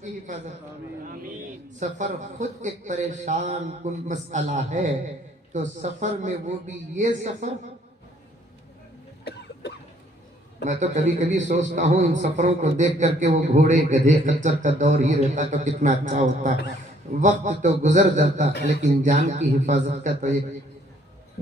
की हिफाजत। सफर खुद एक परेशान कुन मसला है, तो सफर में वो भी ये सफर, मैं तो कभी कभी सोचता हूँ इन सफरों को देख करके वो घोड़े गधे खच्चर का दौर ही रहता तो कितना अच्छा होता। वक्त तो गुजर जाता, लेकिन जान की हिफाजत का तो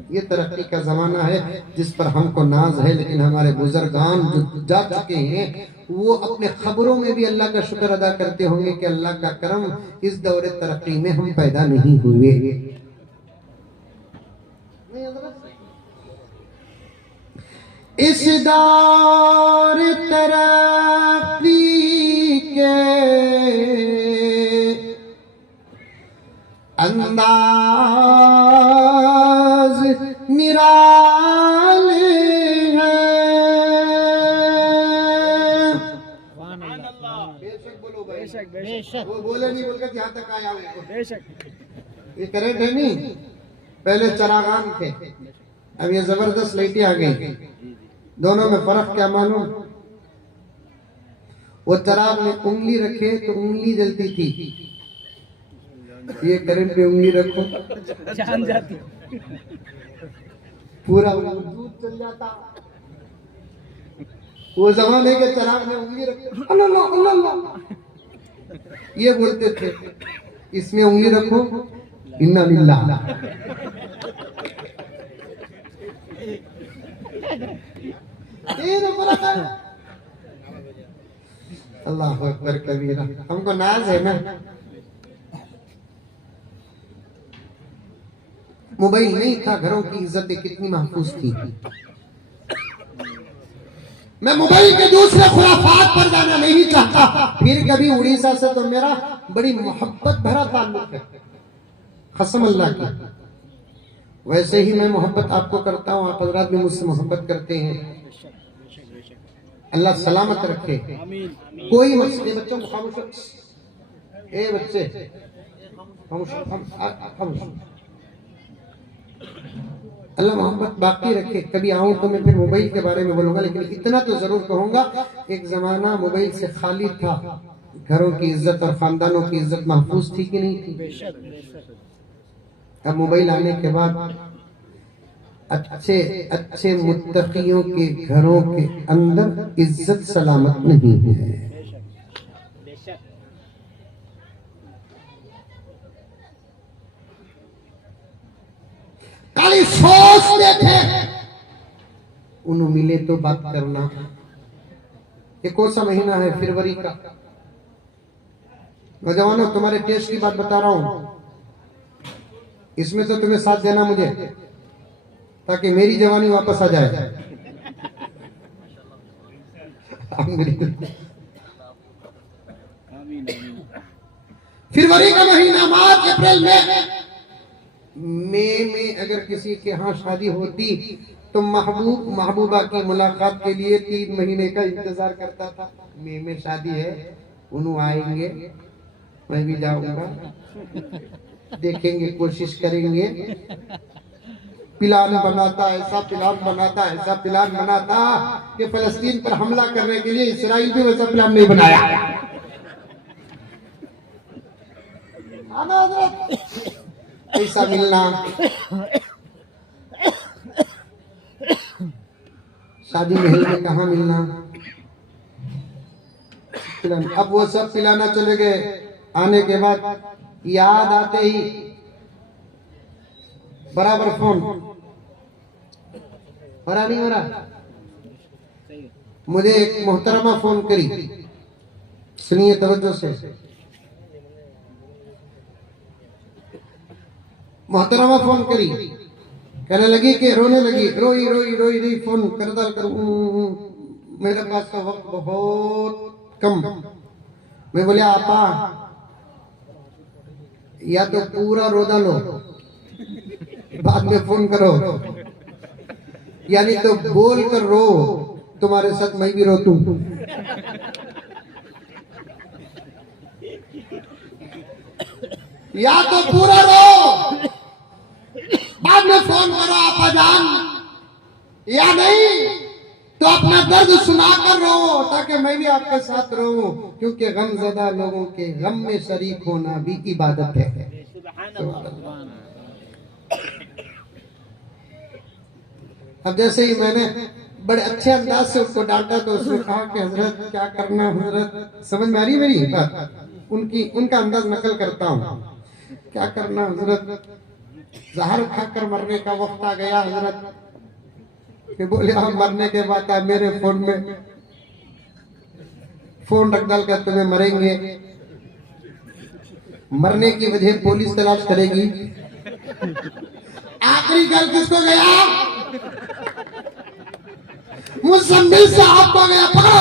ये तरक्की का जमाना है जिस पर हमको नाज है, लेकिन हमारे बुजुर्गान जो जा चुके हैं वो अपने खबरों में भी अल्लाह का शुक्र अदा करते होंगे कि अल्लाह का करम, इस दौरे तरक्की में हम पैदा नहीं हुए। इस दौर तरक्की के अंदाज निराले हैं। बेशक बोलो भाई, बेशक। वो बोले नहीं, बोलकर यहाँ तक आया वो बेशक। ये करेक्ट है नहीं? पहले चरागान थे, अब ये जबरदस्त लाइटें आ गई। दोनों में फर्क क्या मालूम? वो चराग में उंगली रखे तो उंगली जलती थी, ये करंट पे उंगली रखो जान जाती, पूरा दूध चल जाता। वो जमाने के चराग में उंगली रखे अल्लाह अल्लाह अल्लाह ये बोलते थे, इसमें उंगली रखो इन्ना लिल्लाह। अल्लाह अकबर कबीरा। हमको नाज है ना, मोबाइल नहीं था, घरों की इज्जत कितनी महफूज थी। मैं मोबाइल के दूसरे खुराफात पर जाना नहीं चाहता। फिर कभी उड़ीसा से तो मेरा बड़ी मोहब्बत भरा ताल्लुक है, कसम अल्लाह की। वैसे ही मैं मोहब्बत आपको करता हूँ, आप हजरात भी मुझसे मोहब्बत करते हैं। अल्लाह सलामत रखे। कोई मसले बच्चों को खामोश, ए बच्चे खामोश, अल्लाह मोहब्बत बाकी रखे। कभी आऊं तो मैं फिर मोबाइल के बारे में बोलूंगा, लेकिन इतना तो जरूर कहूंगा, एक जमाना मोबाइल से खाली था, घरों की इज्जत और खानदानों की इज्जत महफूज थी कि नहीं थी? अब मोबाइल आने के बाद अच्छे अच्छे मुत्तकियों के घरों के अंदर इज्जत सलामत नहीं है। खाली सोचते थे उन्होंने मिले तो बात करना। ये कौन सा महीना है? फरवरी का। नौजवानों, तुम्हारे टेस्ट की बात बता रहा हूं, इसमें तो तुम्हें साथ देना मुझे, ताकि मेरी जवानी वापस आ जाए। फरवरी का महीना, मार्च अप्रैल मई में अगर किसी के यहाँ शादी होती तो महबूब महबूबा की मुलाकात के लिए 3 महीने का इंतजार करता था। मई में शादी है, उन्होंने आएंगे, मैं भी जाऊंगा, देखेंगे, कोशिश करेंगे। प्लान बनाता, ऐसा प्लान बनाता, ऐसा प्लान बनाता कि फलस्तीन पर हमला करने के लिए इस्राइल भी वैसा प्लान नहीं बनाया। ऐसा मिलना, शादी महल में कहाँ मिलना। अब वो सब पिलाना चले गए। आने के बाद याद आते ही बराबर फोन, हो रहा नहीं हो रहा। मुझे एक मोहतरमा फोन करी, सुनिए तवज्जो से। मोहतरमा फोन करी, कहने लगी कि रोने लगी, रोई रोई रोई रोई, फोन करदा करूं, मेरे पास का वक्त बहुत कम। मैं बोले आपा, या तो पूरा रोदा लो, बाद में फोन करो, यानी तो बोल कर रो, तुम्हारे साथ मैं भी रोतूं। या तो पूरा रो, बाद में फोन करो आपा जान, या नहीं तो अपना दर्द सुनाकर रो ताकि मैं भी आपके साथ रहूं, क्योंकि गमज़दा लोगों के गम में शरीक होना भी इबादत है। अब जैसे ही मैंने बड़े अच्छे अंदाज से उसको डांटा तो उसने कहा कि हजरत क्या करना, हजरत समझ में आ रही मेरी बात, उनका अंदाज नकल करता हूँ। क्या करना हजरत, जहर खाकर मरने का वक्त आ गया हजरत। कि बोले आप मरने के बाद आप मेरे फोन में फोन रख डाल कर तुम्हें मरेंगे, मरने की वजह पुलिस तलाश करेगी। आखिरी गल किसको गया? मुजम्मिल साहब को गया, पकड़ो।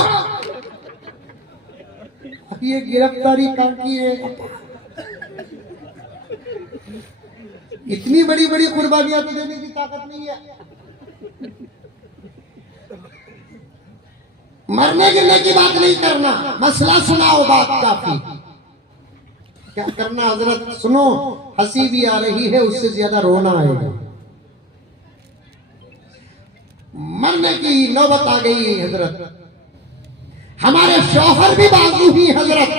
ये गिरफ्तारी काम की है। इतनी बड़ी बड़ी कुर्बानियां तो देने की ताकत नहीं है। मरने गिरने की बात नहीं करना, मसला सुनाओ, बात काफी। क्या करना हजरत, सुनो, हंसी भी आ रही है, उससे ज्यादा रोना आएगा। मरने की नौबत आ गई हजरत। हमारे शौहर भी बाजू ही हजरत,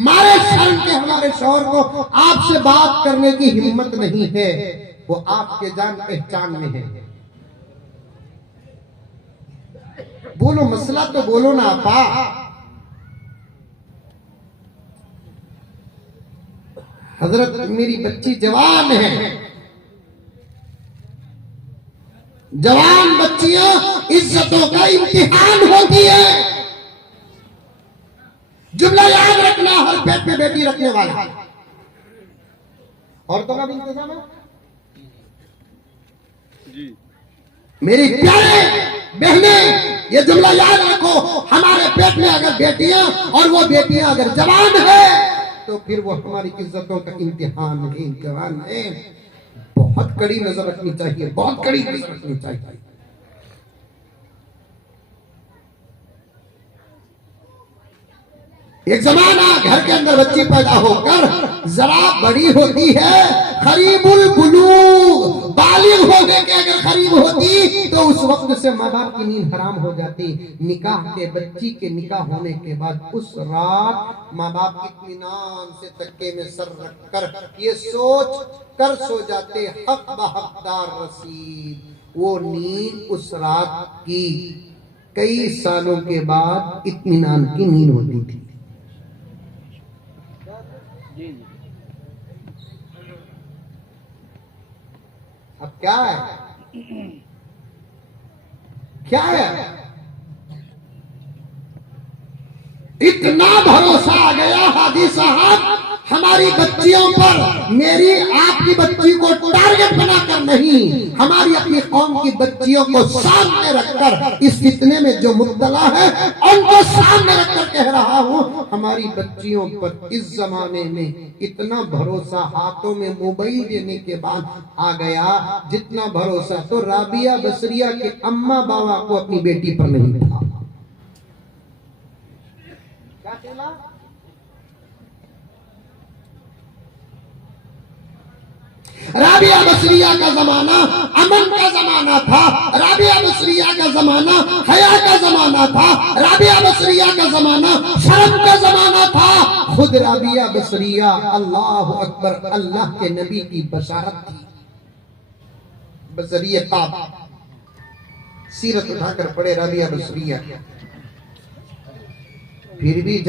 मारे शर्म के हमारे शौहर को आपसे बात करने की हिम्मत नहीं है, वो आपके जान पहचान में है। बोलो, मसला तो बोलो ना आपा। हजरत मेरी बच्ची जवान है, जवान बच्चियां इज्जतों का इम्तिहान होती है। जुमला याद रखना, हर पेट में बेटी रखने वाला। औरतों का भी इंतजाम है जी। मेरी प्यारे बहने, ये जुमला याद रखो, हमारे पेट में अगर बेटियां और वो बेटियां अगर जवान है तो फिर वो हमारी इज्जतों का इम्तिहान है, इम्तिहान है। बहुत कड़ी नजर रखनी चाहिए, बहुत कड़ी नजर रखनी चाहिए। एक जमाना घर के अंदर बच्ची पैदा होकर जरा बड़ी होती है, करीबुल बुलूग, बालिग होने के अगर करीब होती तो उस वक्त से माँ बाप की नींद हराम हो जाती। निकाह के, बच्ची के निकाह होने के बाद उस रात माँ बाप इत्मीनान से तक्के में सर रखकर ये सोच कर सो जाते, हक बहकदार रसीद। वो नींद उस रात की कई सालों के बाद इत्मीनान की नींद होती थी। अब क्या है, क्या है, इतना भरोसा आ गया हाजी साहब हमारी बच्चियों पर। मेरी आपकी बच्ची को टारगेट बनाकर नहीं, हमारी अपनी कौम की बच्चियों को सामने रखकर इस फितने में जो मुब्तला है उनको सामने रखकर कह रहा हूं, हमारी बच्चियों पर इस जमाने में इतना भरोसा, हाथों में मोबाइल देने के बाद आ गया, जितना भरोसा तो राबिया बसरिया के अम्मा बाबा को अपनी बेटी पर नहीं था। राबिया बसरिया का जमाना अमन का जमाना था, राबिया बसरिया का जमाना हया का जमाना था, राबिया बसरिया का जमाना शर्म का जमाना था। खुद राबिया बसरिया, अल्लाह अकबर, अल्लाह के नबी की बशारत थी। बसरिया ताब सीरत उठाकर पड़े राबिया बसरिया, फिर भी